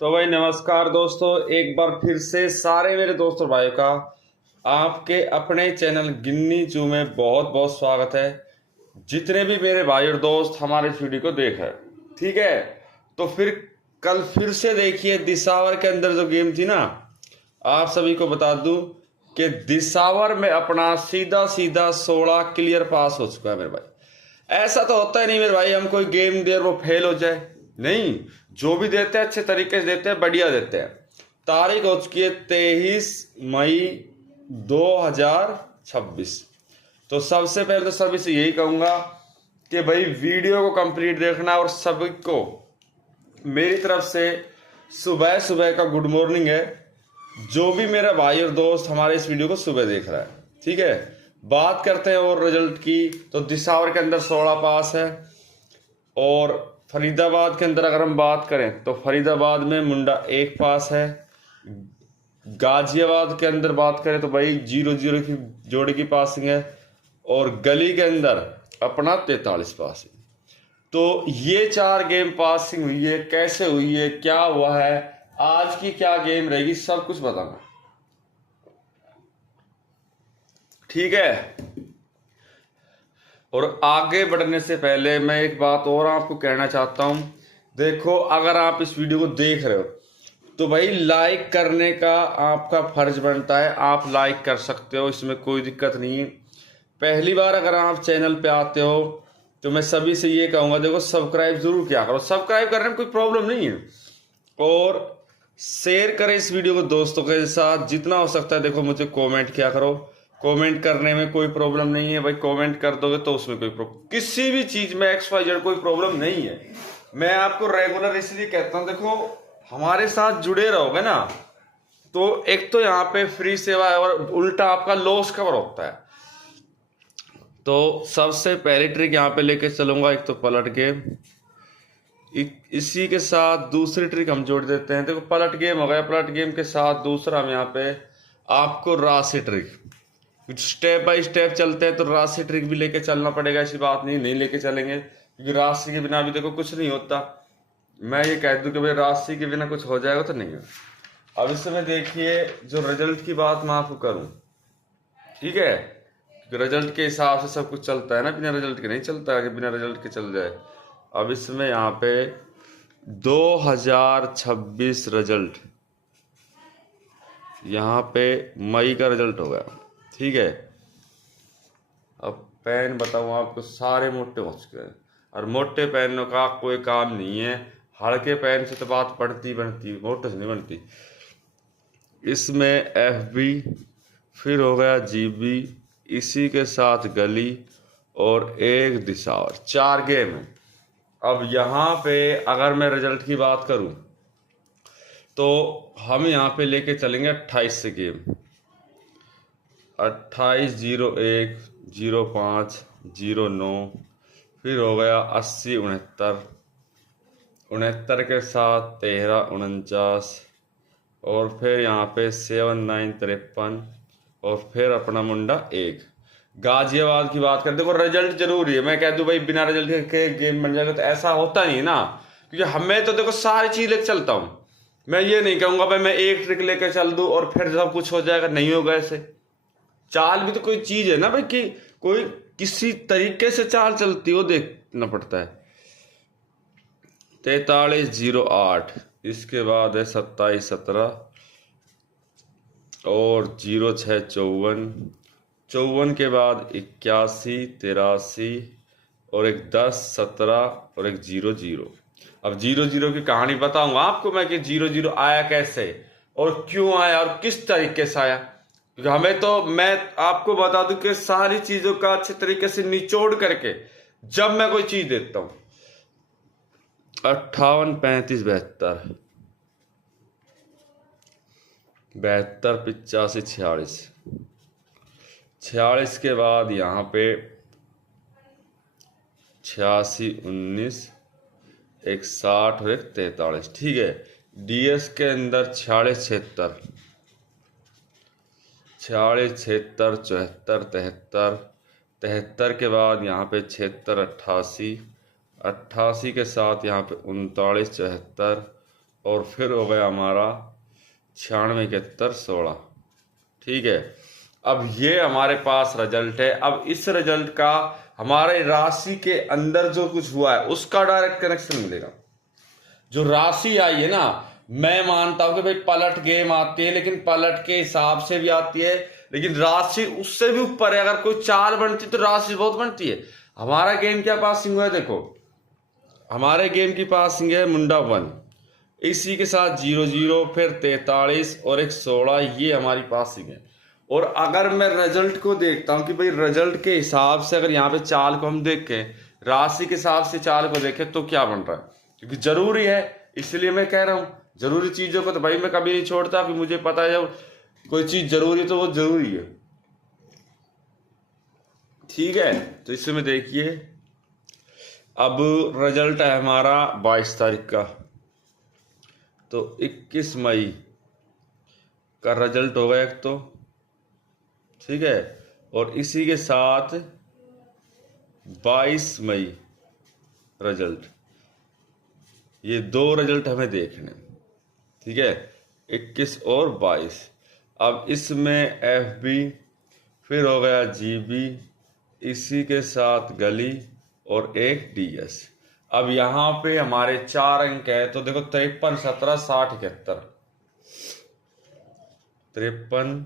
तो भाई नमस्कार दोस्तों, एक बार फिर से सारे मेरे दोस्त और भाइयों का आपके अपने चैनल गिन्नी चू में बहुत बहुत स्वागत है। जितने भी मेरे भाई और दोस्त हमारे इस वीडियो को देख रहे हैं, ठीक है, तो फिर कल फिर से देखिए दिसावर के अंदर जो गेम थी ना, आप सभी को बता दूं कि दिसावर में अपना सीधा सीधा 16 क्लियर पास हो चुका है मेरे भाई। ऐसा तो होता ही नहीं मेरे भाई, हम कोई गेम दे और वो फेल हो जाए, नहीं, जो भी देते हैं अच्छे तरीके से देते हैं, बढ़िया देते हैं। तारीख हो चुकी है 23 मई 2026। तो सबसे पहले तो सभी से यही कहूंगा कि भाई वीडियो को कंप्लीट देखना, और सभी को मेरी तरफ से सुबह सुबह का गुड मॉर्निंग है। जो भी मेरा भाई और दोस्त हमारे इस वीडियो को सुबह देख रहा है, ठीक है। बात करते हैं और रिजल्ट की, तो दिसावर के अंदर 16 पास है, और फरीदाबाद के अंदर अगर हम बात करें तो फरीदाबाद में मुंडा 1 पास है। गाजियाबाद के अंदर बात करें तो भाई 0-0 की जोड़ी की पासिंग है, और गली के अंदर अपना 43 पास है। तो ये 4 गेम पासिंग हुई है, कैसे हुई है, क्या हुआ है, आज की क्या गेम रहेगी, सब कुछ बताना, ठीक है। और आगे बढ़ने से पहले मैं एक बात और आपको कहना चाहता हूं। देखो, अगर आप इस वीडियो को देख रहे हो तो भाई लाइक करने का आपका फर्ज बनता है। आप लाइक कर सकते हो, इसमें कोई दिक्कत नहीं है। पहली बार अगर आप चैनल पे आते हो तो मैं सभी से ये कहूंगा, देखो सब्सक्राइब जरूर किया करो, सब्सक्राइब करने में कोई प्रॉब्लम नहीं है। और शेयर करें इस वीडियो को दोस्तों के साथ, जितना हो सकता है। देखो, मुझे कमेंट किया करो, कमेंट करने में कोई प्रॉब्लम नहीं है भाई। कमेंट कर दोगे तो उसमें कोई प्रॉब्लम, किसी भी चीज में XYZ कोई प्रॉब्लम नहीं है। मैं आपको रेगुलर इसलिए कहता हूं, देखो हमारे साथ जुड़े रहोगे ना, तो एक तो यहाँ पे फ्री सेवा है, और उल्टा आपका लॉस कवर होता है। तो सबसे पहली ट्रिक यहाँ पे लेके चलूंगा, एक तो पलट गेम, इसी के साथ दूसरी ट्रिक हम जोड़ देते हैं। देखो पलट गेम हो गया, पलट गेम के साथ दूसरा हम यहाँ पे आपको राशि ट्रिक, स्टेप बाय स्टेप चलते हैं, तो राशि ट्रिक भी लेके चलना पड़ेगा। ऐसी बात नहीं लेके चलेंगे, क्योंकि राशि के बिना भी देखो कुछ नहीं होता। मैं ये कह दूं कि भाई राशि के बिना कुछ हो जाएगा तो नहीं है। अब इस समय देखिए, जो रिजल्ट की बात मैं आपको करूं, ठीक है, रिजल्ट के हिसाब से सब कुछ चलता है ना, बिना रिजल्ट के नहीं चलता कि बिना रिजल्ट के चल जाए। अब इसमें यहाँ पे 2026 रिजल्ट, यहाँ पे मई का रिजल्ट हो गया, ठीक है। अब पेन बताऊँ आपको, सारे मोटे हो चुके हैं, और मोटे पेनों का कोई काम नहीं है। हल्के पेन से तो बात बनती, मोटे से नहीं बनती। इसमें FB, फिर हो गया GB, इसी के साथ गली, और एक दिसावर, 4 गेम है। अब यहाँ पे अगर मैं रिजल्ट की बात करूं तो हम यहाँ पे लेके चलेंगे 28 से गेम, 28, 01, 05, 09, फिर हो गया 80, 69, 69 के साथ 13, 49, और फिर यहाँ पे 7, 9, 53, और फिर अपना मुंडा 1। गाजियाबाद की बात करें, देखो रिजल्ट जरूरी है। मैं कह दूं भाई बिना रिजल्ट के गेम बन जाएगा, तो ऐसा होता नहीं ना, क्योंकि हमें तो देखो सारी चीज लेकर चलता हूं। मैं ये नहीं कहूंगा भाई मैं एक ट्रिक लेकर चल दूं और फिर सब कुछ हो जाएगा, नहीं होगा ऐसे। चाल भी तो कोई चीज है ना भाई, कि कोई किसी तरीके से चाल चलती हो, देखना पड़ता है। 4308, इसके बाद है 27, 17, और 06, 54, 54 के बाद 81, 83, और एक 10, 17, और एक 00। अब 00 की कहानी बताऊंगा आपको मैं, कि 00 आया कैसे और क्यों आया और किस तरीके से आया। क्योंकि हमें तो, मैं आपको बता दूं कि सारी चीजों का अच्छे तरीके से निचोड़ करके जब मैं कोई चीज देता हूं। 58, 35, 72, 72, 85, 46, 46 के बाद यहाँ पे 86, 19, एक 60, और एक 43, ठीक है। DS के अंदर 46, 76, 46, 76, 74, 73, 73 के बाद यहाँ पे 76, 88, 88 के साथ यहाँ पे 39, 74, और फिर हो गया हमारा 96, 71, 16। ठीक है, अब ये हमारे पास रिजल्ट है। अब इस रिजल्ट का हमारे राशि के अंदर जो कुछ हुआ है उसका डायरेक्ट कनेक्शन मिलेगा। जो राशि आई है ना, मैं मानता हूं कि भाई पलट गेम आती है, लेकिन पलट के हिसाब से भी आती है, लेकिन राशि उससे भी ऊपर है। अगर कोई चाल बनती तो राशि बहुत बनती है। हमारा गेम क्या पासिंग हुआ है, देखो हमारे गेम की पासिंग है मुंडा 1, इसी के साथ 0-0, फिर 43 और एक 16, ये हमारी पासिंग है। और अगर मैं रिजल्ट को देखता हूं कि भाई रिजल्ट के हिसाब से अगर यहाँ पे चाल को हम देखें, राशि के हिसाब से चाल को देखें तो क्या बन रहा है, क्योंकि जरूरी है, इसलिए मैं कह रहा हूं जरूरी चीजों को तो भाई मैं कभी नहीं छोड़ता। कि मुझे पता है जब कोई चीज जरूरी है तो वो जरूरी है। ठीक है, तो इसमें देखिए अब रिजल्ट है हमारा 22 तारीख का, तो 21 मई का रिजल्ट होगा एक तो। ठीक है, और इसी के साथ 22 मई रिजल्ट, ये दो रिजल्ट हमें देखने। ठीक है, 21 और 22। अब इसमें FB, फिर हो गया GB, इसी के साथ गली और एक DS। अब यहाँ पे हमारे 4 अंक है, तो देखो 53, 17, 60, 71, 53,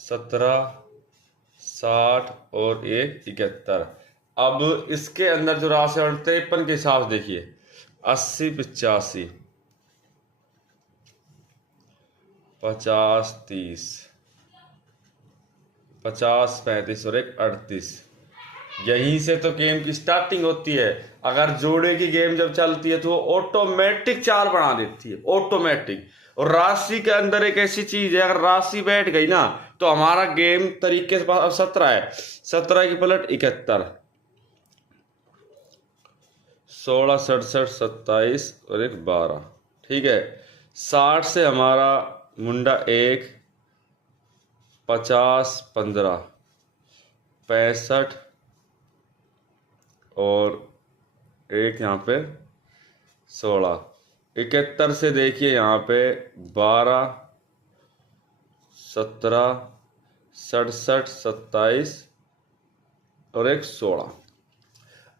17, 60 और एक 71। अब इसके अंदर जो राशि और 53 के हिसाब से देखिए 80, 85, 50, 30, 50, 35 और एक 38। यहीं से तो गेम की स्टार्टिंग होती है। अगर जोड़े की गेम जब चलती है तो वो ऑटोमेटिक चाल बना देती है, ऑटोमेटिक। और राशि के अंदर एक ऐसी चीज है, अगर राशि बैठ गई ना तो हमारा गेम तरीके से 17 है, 17 की पलट 71, 16, 67, 27 और एक 12। ठीक है, 60 से हमारा मुंडा 1, 50, 15, 65 और एक यहाँ पे 16, 71 से देखिए यहाँ पे 12, 17, 67, 27 और एक 16।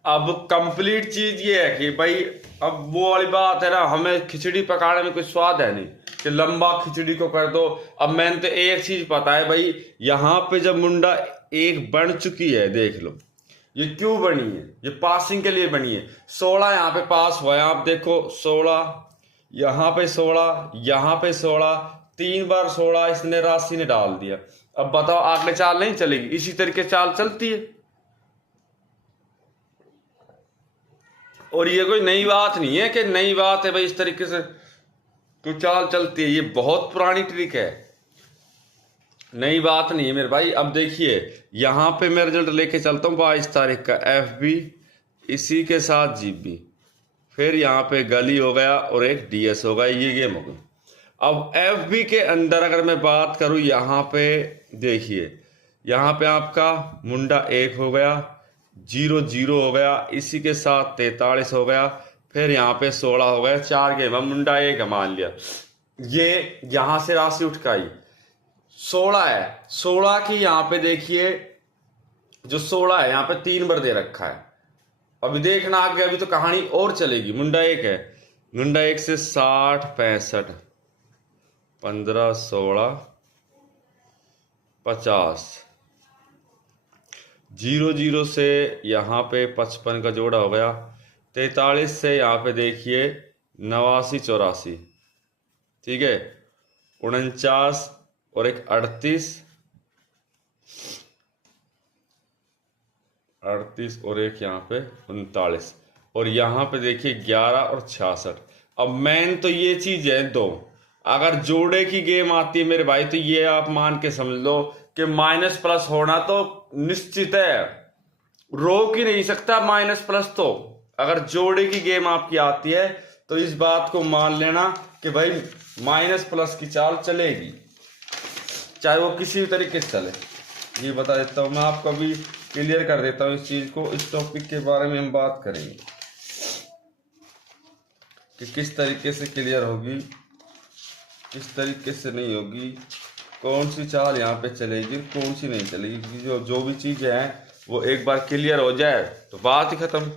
अब कंप्लीट चीज ये है कि भाई अब वो वाली बात है ना, हमें खिचड़ी पकाने में कोई स्वाद है नहीं कि लंबा खिचड़ी को कर दो। अब मैंने तो एक चीज पता है भाई, यहाँ पे जब मुंडा 1 बन चुकी है, देख लो ये क्यों बनी है, ये पासिंग के लिए बनी है। 16 यहाँ पे पास हुआ है, आप देखो 16, यहाँ पे 16, यहाँ पे 16, 3 बार 16 इसने राशि ने डाल दिया। अब बताओ आगे चाल नहीं चलेगी, इसी तरीके चाल चलती है। और ये कोई नई बात नहीं है कि नई बात है भाई इस तरीके से कोई चाल चलती है, ये बहुत पुरानी ट्रिक है, नई बात नहीं है मेरे भाई। अब देखिए यहाँ पे मैं रिजल्ट लेके चलता हूँ 22 तारीख का, FB, इसी के साथ GB, फिर यहाँ पे गली हो गया और एक DS हो गया, ये गेम हो गई। अब FB के अंदर अगर मैं बात करूँ, यहाँ पे देखिए यहाँ पे आपका मुंडा 1 हो गया, 0-0 हो गया, इसी के साथ 43 हो गया, फिर यहाँ पे 16 हो गया, 4 गेम। अब मुंडा 1 मान लिया, ये यहाँ से राशि उठ के आई 16 है, 16 की यहाँ पे देखिए जो 16 है यहाँ पे 3 बार दे रखा है। अभी देखना आगे, अभी तो कहानी और चलेगी। मुंडा 1 है, मुंडा 1 से 60, 65, 15, 16, 50, 0-0 से यहाँ पे 55 का जोड़ा हो गया, 43 से यहाँ पे देखिए 89, 84। ठीक है, 49 और एक 38, 38 और एक यहाँ पे 39, और यहाँ पे देखिए 11 और 66। अब मेन तो ये चीज है दो, अगर जोड़े की गेम आती है मेरे भाई तो ये आप मान के समझ लो कि माइनस प्लस होना तो निश्चित है, रोक ही नहीं सकता माइनस प्लस। तो अगर जोड़े की गेम आपकी आती है तो इस बात को मान लेना कि भाई माइनस प्लस की चाल चलेगी, चाहे वो किसी भी तरीके से चले। ये बता देता हूँ मैं आपको, अभी क्लियर कर देता हूँ इस चीज को। इस टॉपिक के बारे में हम बात करेंगे कि किस तरीके से क्लियर होगी, किस तरीके से नहीं होगी, कौन सी चाल यहाँ पे चलेगी, कौन सी नहीं चलेगी। क्योंकि जो भी चीज़ें हैं वो एक बार क्लियर हो जाए तो बात ही खत्म।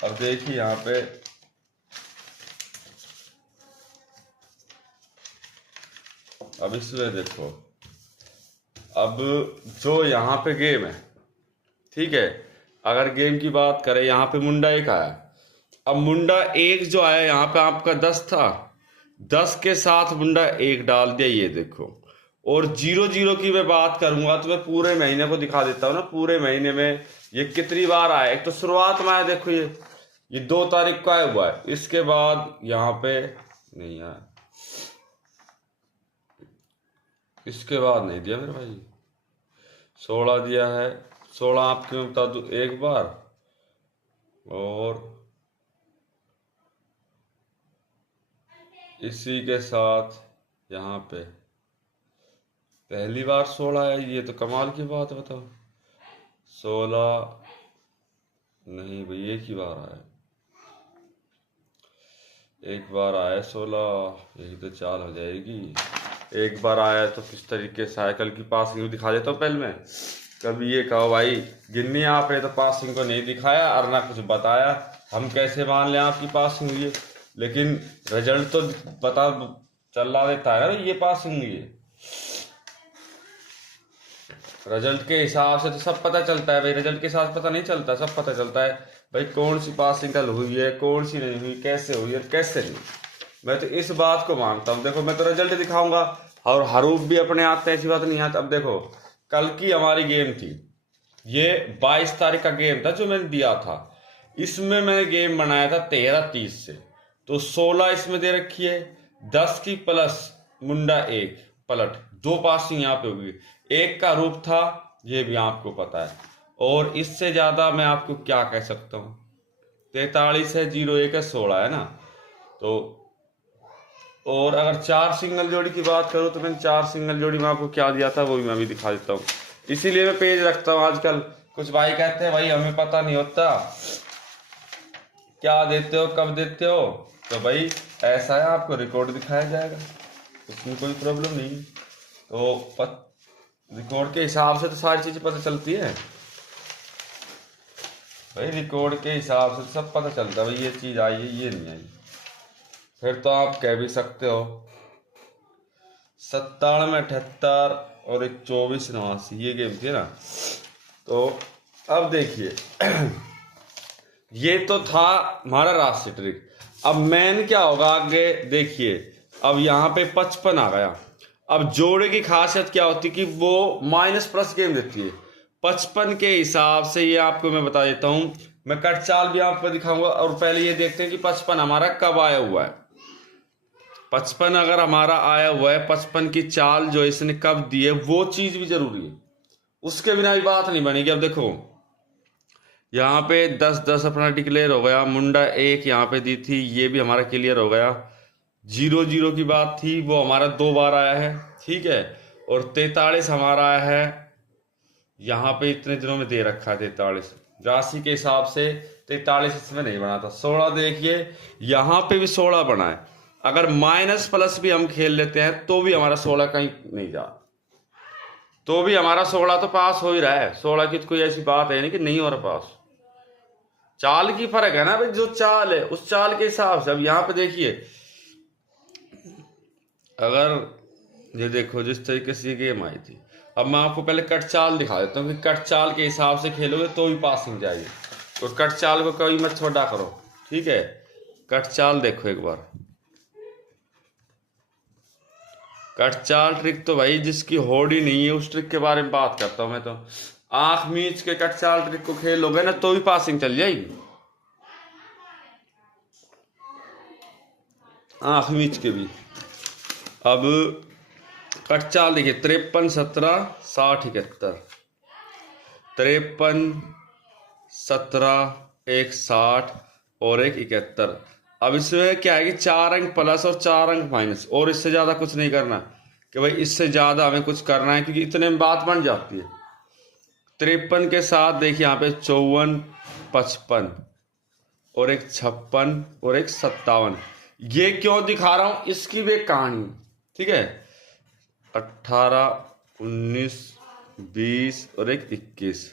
अब देखिए यहाँ पे अब इसमें देखो, अब जो यहाँ पे गेम है, ठीक है, अगर गेम की बात करें, यहाँ पे मुंडा एक आया। अब मुंडा एक जो आया यहाँ पे आपका 10 था, 10 के साथ मुंडा एक डाल दिया, ये देखो। और 0-0 की मैं बात करूंगा तो मैं पूरे महीने को दिखा देता हूँ ना, पूरे महीने में ये कितनी बार आया। एक तो शुरुआत में आया, देखो ये 2 तारीख को आया हुआ है, इसके बाद यहाँ पे नहीं आया, इसके बाद नहीं दिया मेरे भाई। 16 दिया है, 16 आपके मैं बता दूं एक बार, और इसी के साथ यहाँ पे पहली बार 16 है। ये तो कमाल की बात है, बताओ। 16 नहीं भाई, एक ही बार आया, एक बार आया 16, यही तो चाल हो जाएगी। एक बार आया तो किस तरीके से साइकिल की पासिंग दिखा देता हूँ पहले मैं। कभी ये कहो भाई गिन्नी आपने तो पासिंग को नहीं दिखाया और ना कुछ बताया, हम कैसे मान लें आपकी पासिंग हुई है। लेकिन रिजल्ट तो पता चला देता है ना ये पासिंग हुई है। रिजल्ट के हिसाब से तो सब पता चलता है भाई, रिजल्ट के साथ पता नहीं चलता, सब पता चलता है भाई कौन सी पासिंग कल हुई है, कौन सी नहीं हुई, कैसे हुई है कैसे नहीं। मैं तो इस बात को मानता हूँ। देखो मैं तो रिजल्ट दिखाऊंगा और हरूफ भी अपने आते हैं, ऐसी बात नहीं आती। अब देखो कल की हमारी गेम थी, ये 22 तारीख का गेम था जो मैंने दिया था। इसमें मैंने गेम बनाया था 13-30 से, तो 16 इसमें दे रखी है, 10 की प्लस मुंडा एक पलट, 2 पासिंग यहाँ पे होगी, एक का रूप था, ये भी आपको पता है। और इससे ज्यादा मैं आपको क्या कह सकता हूँ, 43 है, 0-1 है, 16 है ना। तो और अगर 4 सिंगल जोड़ी की बात करूँ तो मैंने 4 सिंगल जोड़ी में आपको क्या दिया था वो भी मैं भी दिखा देता हूँ। इसीलिए मैं पेज रखता हूँ। आजकल कुछ भाई कहते हैं भाई हमें पता नहीं होता क्या देते हो कब देते हो, तो भाई ऐसा है, आपको रिकॉर्ड दिखाया जाएगा, उसमें कोई प्रॉब्लम नहीं। तो रिकॉर्ड के हिसाब से तो सारी चीजें पता चलती है भाई, रिकॉर्ड के हिसाब से सब पता चलता है भाई, ये चीज आई है ये नहीं आई। फिर तो आप कह भी सकते हो 97-78 और एक 24-89 ये गेम थी ना। तो अब देखिए ये तो था हमारा राष्ट्रीय ट्रिक। अब मैन क्या होगा आगे देखिए, अब यहाँ पे 55 आ गया। अब जोड़े की खासियत क्या होती है कि वो माइनस प्लस गेम देती है। 55 के हिसाब से ये आपको मैं बता देता हूं, मैं कट चाल भी आपको दिखाऊंगा। और पहले ये देखते हैं कि 55 हमारा कब आया हुआ है। 55 अगर हमारा आया हुआ है, 55 की चाल जो इसने कब दी है वो चीज भी जरूरी है, उसके बिना भी बात नहीं बनेगी। अब देखो यहाँ पे 10-10 अपना डिक्लेयर हो गया, मुंडा एक यहाँ पे दी थी, ये भी हमारा क्लियर हो गया। 0-0 की बात थी वो हमारा 2 बार आया है, ठीक है। और 43 हमारा आया है, यहाँ पे इतने दिनों में दे रखा है 43 राशि के हिसाब से। 43 इसमें नहीं बना था। 16 देखिए यहाँ पे भी 16 बना है। अगर माइनस प्लस भी हम खेल लेते हैं तो भी हमारा 16 कहीं नहीं जा, तो भी हमारा 16 तो पास हो ही रहा है। 16 की तो कोई ऐसी बात है नहीं कि नहीं हो रहा पास। चाल की फर्क है ना भाई, जो चाल है उस चाल के हिसाब से। अब यहाँ पे देखिए, अगर ये देखो जिस तरीके से ये गेम आई थी, अब मैं आपको पहले कट चाल दिखा देता हूँ कि कट चाल के हिसाब से खेलोगे तो भी पासिंग जाएगी। तो कट चाल को कभी मत छोटा करो, ठीक है। कट चाल देखो एक बार, कट चाल ट्रिक तो भाई जिसकी होड़ ही नहीं है उस ट्रिक के बारे में बात करता हूं मैं। तो आंख मीच के कट चाल ट्रिक को खेलोगे ना तो भी पासिंग चल जाएगी, आंख मीच के भी। अब कट चाल देखिए 53-17 60-71, 53-17 एक 60 और एक 71। अब इसमें क्या है कि 4 अंक प्लस और 4 अंक माइनस, और इससे ज्यादा कुछ नहीं करना कि भाई इससे ज्यादा हमें कुछ करना है, क्योंकि इतने में बात बन जाती है। 53 के साथ देखिए यहाँ पे 54-55 और एक 56 और एक 57। ये क्यों दिखा रहा हूं, इसकी भी एक कहानी, ठीक है। 18, 19, 20 और एक 21,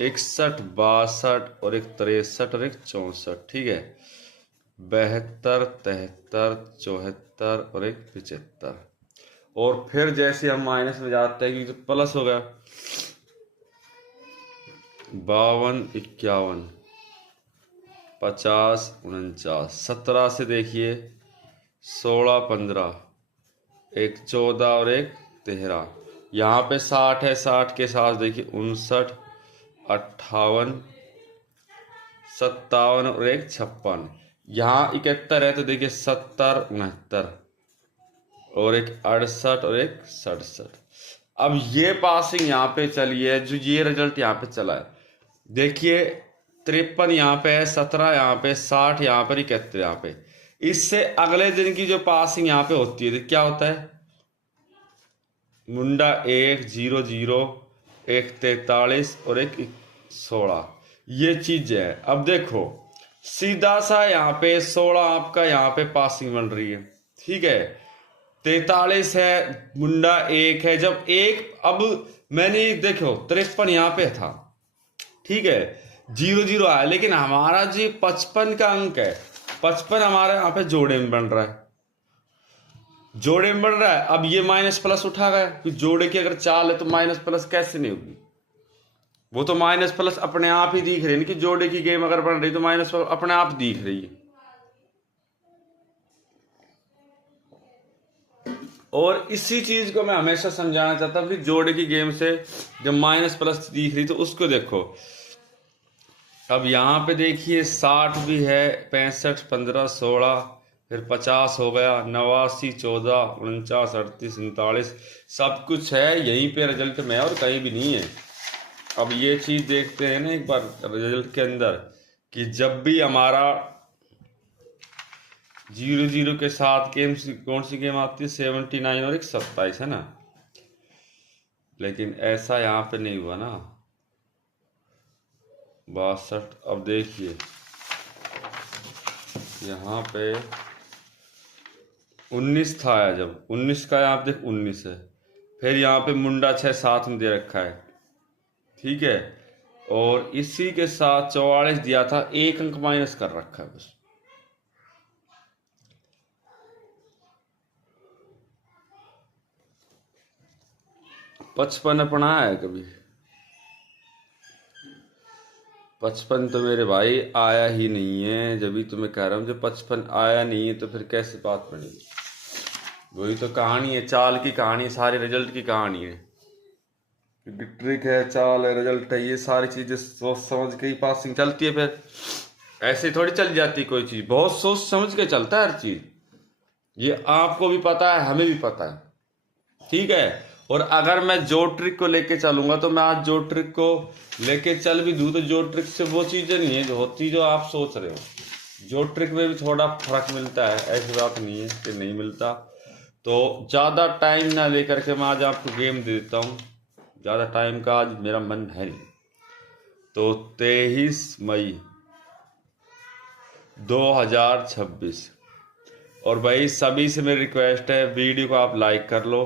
61, 62 और एक 63 और एक 64, ठीक है। 72, 73, 74 और एक 75। और फिर जैसे हम माइनस में जाते हैं कि तो प्लस हो गया, 52, 51, 50, 49, 17 से देखिए 16, 15, एक 14 और एक 13। यहाँ पे 60 है, 60 के साथ देखिए 59, 58, 57 और एक 56। यहाँ 71 है तो देखिए 70, 69 और एक 68 और एक 67। अब ये पासिंग यहाँ पे चली है, जो ये रिजल्ट यहाँ पे चला है, देखिए 53 यहाँ पे है, 17 यहाँ पे, 60 यहाँ पर, 71 यहाँ पे। इससे अगले दिन की जो पासिंग यहाँ पे होती है, क्या होता है, मुंडा 1, 0, 0, एक 43 और एक 16। ये चीजें है। अब देखो सीधा सा यहाँ पे 16 आपका यहाँ पे पासिंग बन रही है, ठीक है। 43 है, मुंडा 1 है, जब एक, अब मैंने देखो 53 यहाँ पे था, ठीक है, 0, 0 आया, लेकिन हमारा जो 55 का अंक है, 55 हमारे यहाँ पे जोड़े में बन रहा है, जोड़े में बन रहा है। अब ये माइनस प्लस उठा गया कि जोड़े की अगर चाल है तो माइनस प्लस कैसे नहीं होगी, वो तो माइनस प्लस अपने आप ही दिख रही है कि जोड़े की गेम अगर बन रही तो माइनस प्लस अपने आप दिख रही है। और इसी चीज को मैं हमेशा समझाना चाहता हूँ कि जोड़े की गेम से जब माइनस प्लस दिख रही तो उसको देखो। अब यहाँ पे देखिए 60 भी है, 65, 15, 16, फिर 50 हो गया, 89, 14, 49, 38, 39, सब कुछ है यहीं पे रिजल्ट में और कहीं भी नहीं है। अब ये चीज देखते हैं ना एक बार रिजल्ट के अंदर कि जब भी हमारा 0, 0 के साथ गेम कौन सी गेम आती है, 79 और एक 27 है ना, लेकिन ऐसा यहाँ पे नहीं हुआ ना, 62। अब देखिए यहाँ पे 19 था, जब 19 का यहाँ पे देख 19 है, फिर यहाँ पे मुंडा 6 साथ में दे रखा है, ठीक है, और इसी के साथ 44 दिया था, एक अंक माइनस कर रखा है बस। पचपन अपना है कभी, 55 तो मेरे भाई आया ही नहीं है, जब भी तुम्हें कह रहा हूँ जब 55 आया नहीं है तो फिर कैसे बात बनेगी। वही तो कहानी है, चाल की कहानी, सारी रिजल्ट की कहानी है, ट्रिक है, चाल है, रिजल्ट है, ये सारी चीजें सोच समझ के ही पासिंग चलती है। फिर ऐसे थोड़ी चल जाती कोई चीज, बहुत सोच समझ के चलता है हर चीज, ये आपको भी पता है, हमें भी पता है, ठीक है। और अगर मैं जो ट्रिक को लेके चलूंगा तो मैं आज जो ट्रिक को लेके चल भी दूं तो जो ट्रिक से वो चीजें नहीं है जो होती जो आप सोच रहे हो, जो ट्रिक में भी थोड़ा फर्क मिलता है, ऐसी बात नहीं है कि नहीं मिलता। तो ज्यादा टाइम ना लेकर के मैं आज आपको गेम दे देता हूँ, ज्यादा टाइम का आज मेरा मन है नहीं। तो 23 मई 2026, और भाई सभी से मेरी रिक्वेस्ट है वीडियो को आप लाइक कर लो।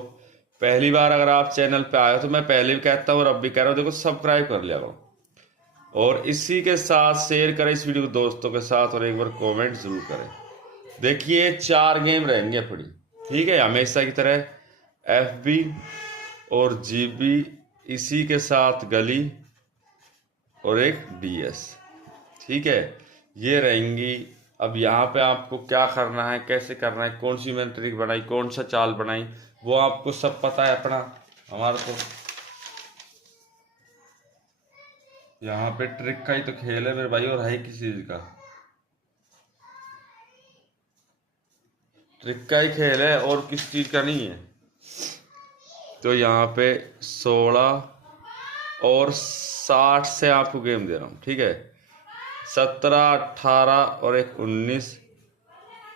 पहली बार अगर आप चैनल पे आए हो तो मैं पहले भी कहता हूँ और अब भी कह रहा हूँ, देखो सब्सक्राइब कर लिया करो, और इसी के साथ शेयर करें इस वीडियो को दोस्तों के साथ, और एक बार कमेंट जरूर करें। देखिए 4 गेम रहेंगे अपनी, ठीक है, हमेशा की तरह FB और GB, इसी के साथ गली और एक DS, ठीक है, ये रहेंगी। अब यहाँ पे आपको क्या करना है, कैसे करना है, कौन सी मैंने ट्रिक बनाई, कौन सा चाल बनाई, वो आपको सब पता है अपना, हमारा तो यहाँ पे ट्रिक का ही तो खेल है मेरे भाई, और है किस चीज का, ट्रिक का ही खेल है और किस चीज का नहीं है। तो यहाँ पे 16 और 60 से आपको गेम दे रहा हूँ, ठीक है, 17, 18 और एक 19,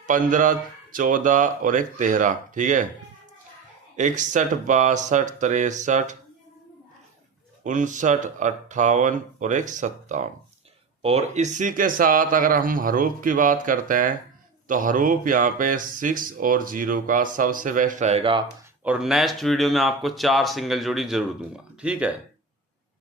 15, 14 और एक 13, ठीक है, 61, 62, 63, 59, 58 और एक 57। और इसी के साथ अगर हम हरूफ की बात करते हैं तो हरूफ यहाँ पे 6 और 0 का सबसे बेस्ट रहेगा। और नेक्स्ट वीडियो में आपको 4 सिंगल जोड़ी जरूर दूंगा, ठीक है।